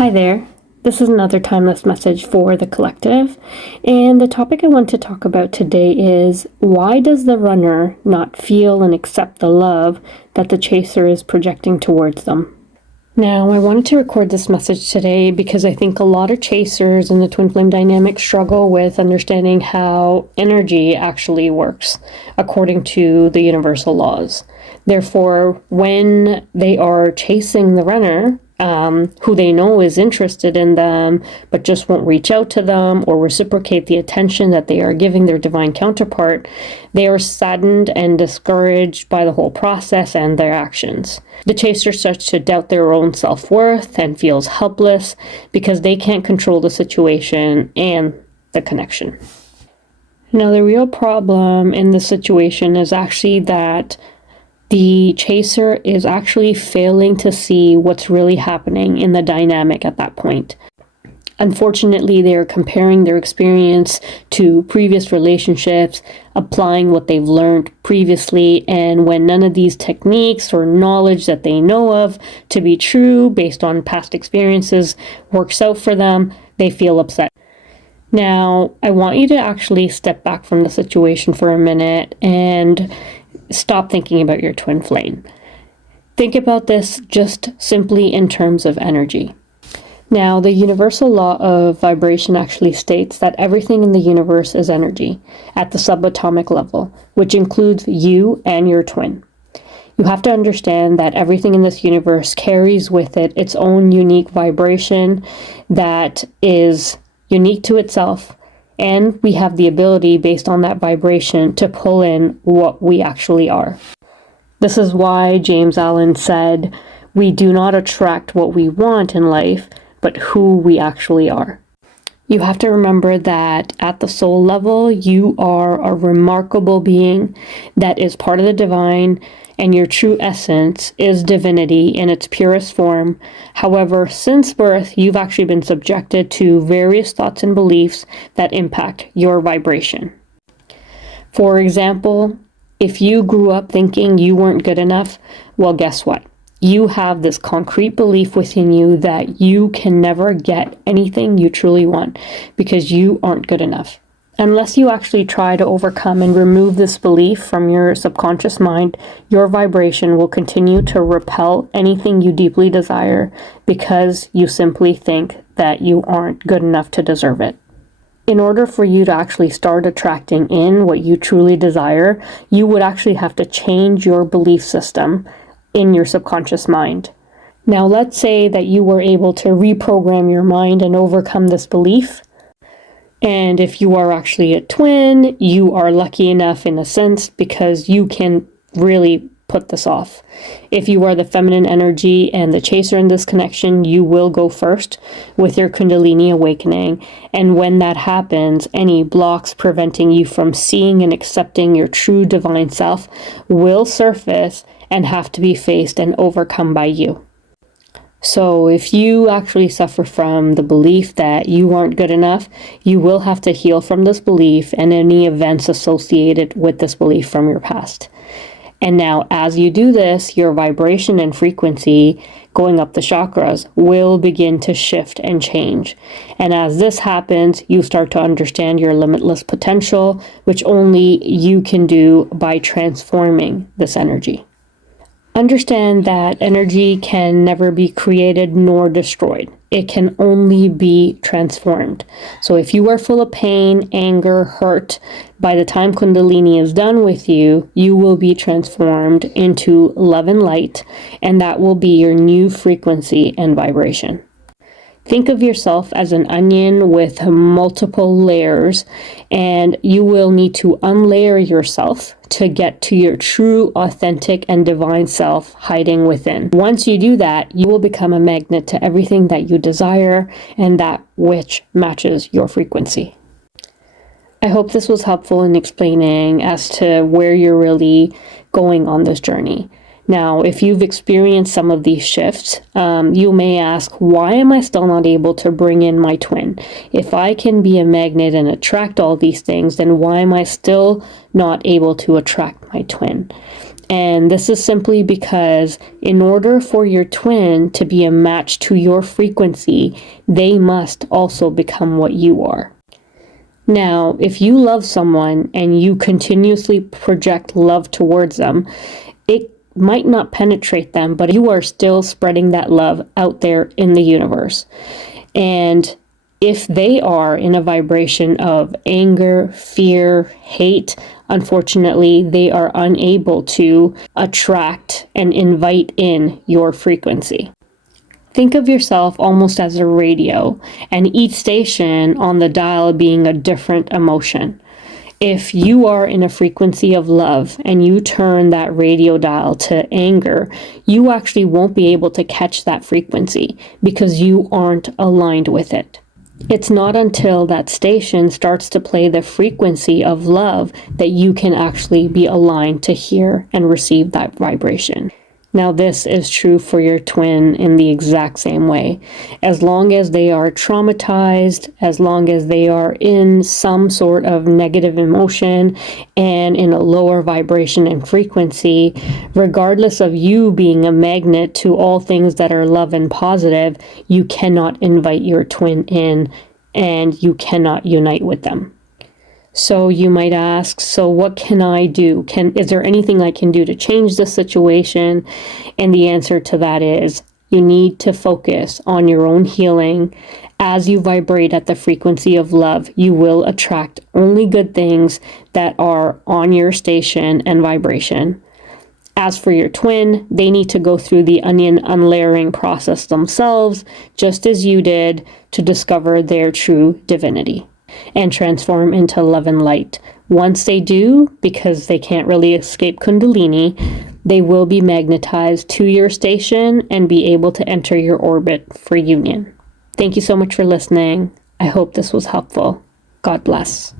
Hi there. This is another timeless message for the collective, and the topic I want to talk about today is, why does the runner not feel and accept the love that the chaser is projecting towards them? Now, I wanted to record this message today because I think a lot of chasers in the twin flame dynamic struggle with understanding how energy actually works according to the universal laws. Therefore, when they are chasing the runner, who they know is interested in them, but just won't reach out to them or reciprocate the attention that they are giving their divine counterpart, they are saddened and discouraged by the whole process and their actions. The chaser starts to doubt their own self-worth and feels helpless because they can't control the situation and the connection. Now, the real problem in this situation is actually that the chaser is actually failing to see what's really happening in the dynamic at that point. Unfortunately, they are comparing their experience to previous relationships, applying what they've learned previously, and when none of these techniques or knowledge that they know of to be true based on past experiences works out for them, they feel upset. Now, I want you to actually step back from the situation for a minute and stop thinking about your twin flame. Think about this just simply in terms of energy. Now, the universal law of vibration actually states that everything in the universe is energy at the subatomic level, which includes you and your twin. You have to understand that everything in this universe carries with it its own unique vibration that is unique to itself. And we have the ability, based on that vibration, to pull in what we actually are. This is why James Allen said, "We do not attract what we want in life, but who we actually are." You have to remember that at the soul level, you are a remarkable being that is part of the divine, and your true essence is divinity in its purest form. However, since birth, you've actually been subjected to various thoughts and beliefs that impact your vibration. For example, if you grew up thinking you weren't good enough, well, guess what? You have this concrete belief within you that you can never get anything you truly want because you aren't good enough. Unless you actually try to overcome and remove this belief from your subconscious mind, your vibration will continue to repel anything you deeply desire because you simply think that you aren't good enough to deserve it. In order for you to actually start attracting in what you truly desire, you would actually have to change your belief system in your subconscious mind. Now, let's say that you were able to reprogram your mind and overcome this belief. And if you are actually a twin, you are lucky enough in a sense because you can really put this off. If you are the feminine energy and the chaser in this connection, you will go first with your Kundalini awakening. And when that happens, any blocks preventing you from seeing and accepting your true divine self will surface and have to be faced and overcome by you. So if you actually suffer from the belief that you aren't good enough, you will have to heal from this belief and any events associated with this belief from your past. And now, as you do this, your vibration and frequency going up the chakras will begin to shift and change. And as this happens, you start to understand your limitless potential, which only you can do by transforming this energy. Understand that energy can never be created nor destroyed. It can only be transformed. So if you are full of pain, anger, hurt, by the time Kundalini is done with you, you will be transformed into love and light, and that will be your new frequency and vibration. Think of yourself as an onion with multiple layers, and you will need to unlayer yourself to get to your true, authentic, and divine self hiding within. Once you do that, you will become a magnet to everything that you desire and that which matches your frequency. I hope this was helpful in explaining as to where you're really going on this journey. Now, if you've experienced some of these shifts, you may ask, why am I still not able to bring in my twin? If I can be a magnet and attract all these things, then why am I still not able to attract my twin? And this is simply because in order for your twin to be a match to your frequency, they must also become what you are. Now, if you love someone and you continuously project love towards them, it might not penetrate them, but you are still spreading that love out there in the universe. And if they are in a vibration of anger, fear, hate, unfortunately, they are unable to attract and invite in your frequency. Think of yourself almost as a radio, and each station on the dial being a different emotion. If you are in a frequency of love and you turn that radio dial to anger, you actually won't be able to catch that frequency because you aren't aligned with it. It's not until that station starts to play the frequency of love that you can actually be aligned to hear and receive that vibration. Now, this is true for your twin in the exact same way. As long as they are traumatized, as long as they are in some sort of negative emotion and in a lower vibration and frequency, regardless of you being a magnet to all things that are love and positive, you cannot invite your twin in and you cannot unite with them. So you might ask, so what can I do? Is there anything I can do to change the situation? And the answer to that is you need to focus on your own healing. As you vibrate at the frequency of love, you will attract only good things that are on your station and vibration. As for your twin, they need to go through the onion unlayering process themselves, just as you did, to discover their true divinity and transform into love and light. Once they do, because they can't really escape Kundalini, they will be magnetized to your station and be able to enter your orbit for union. Thank you so much for listening. I hope this was helpful. God bless.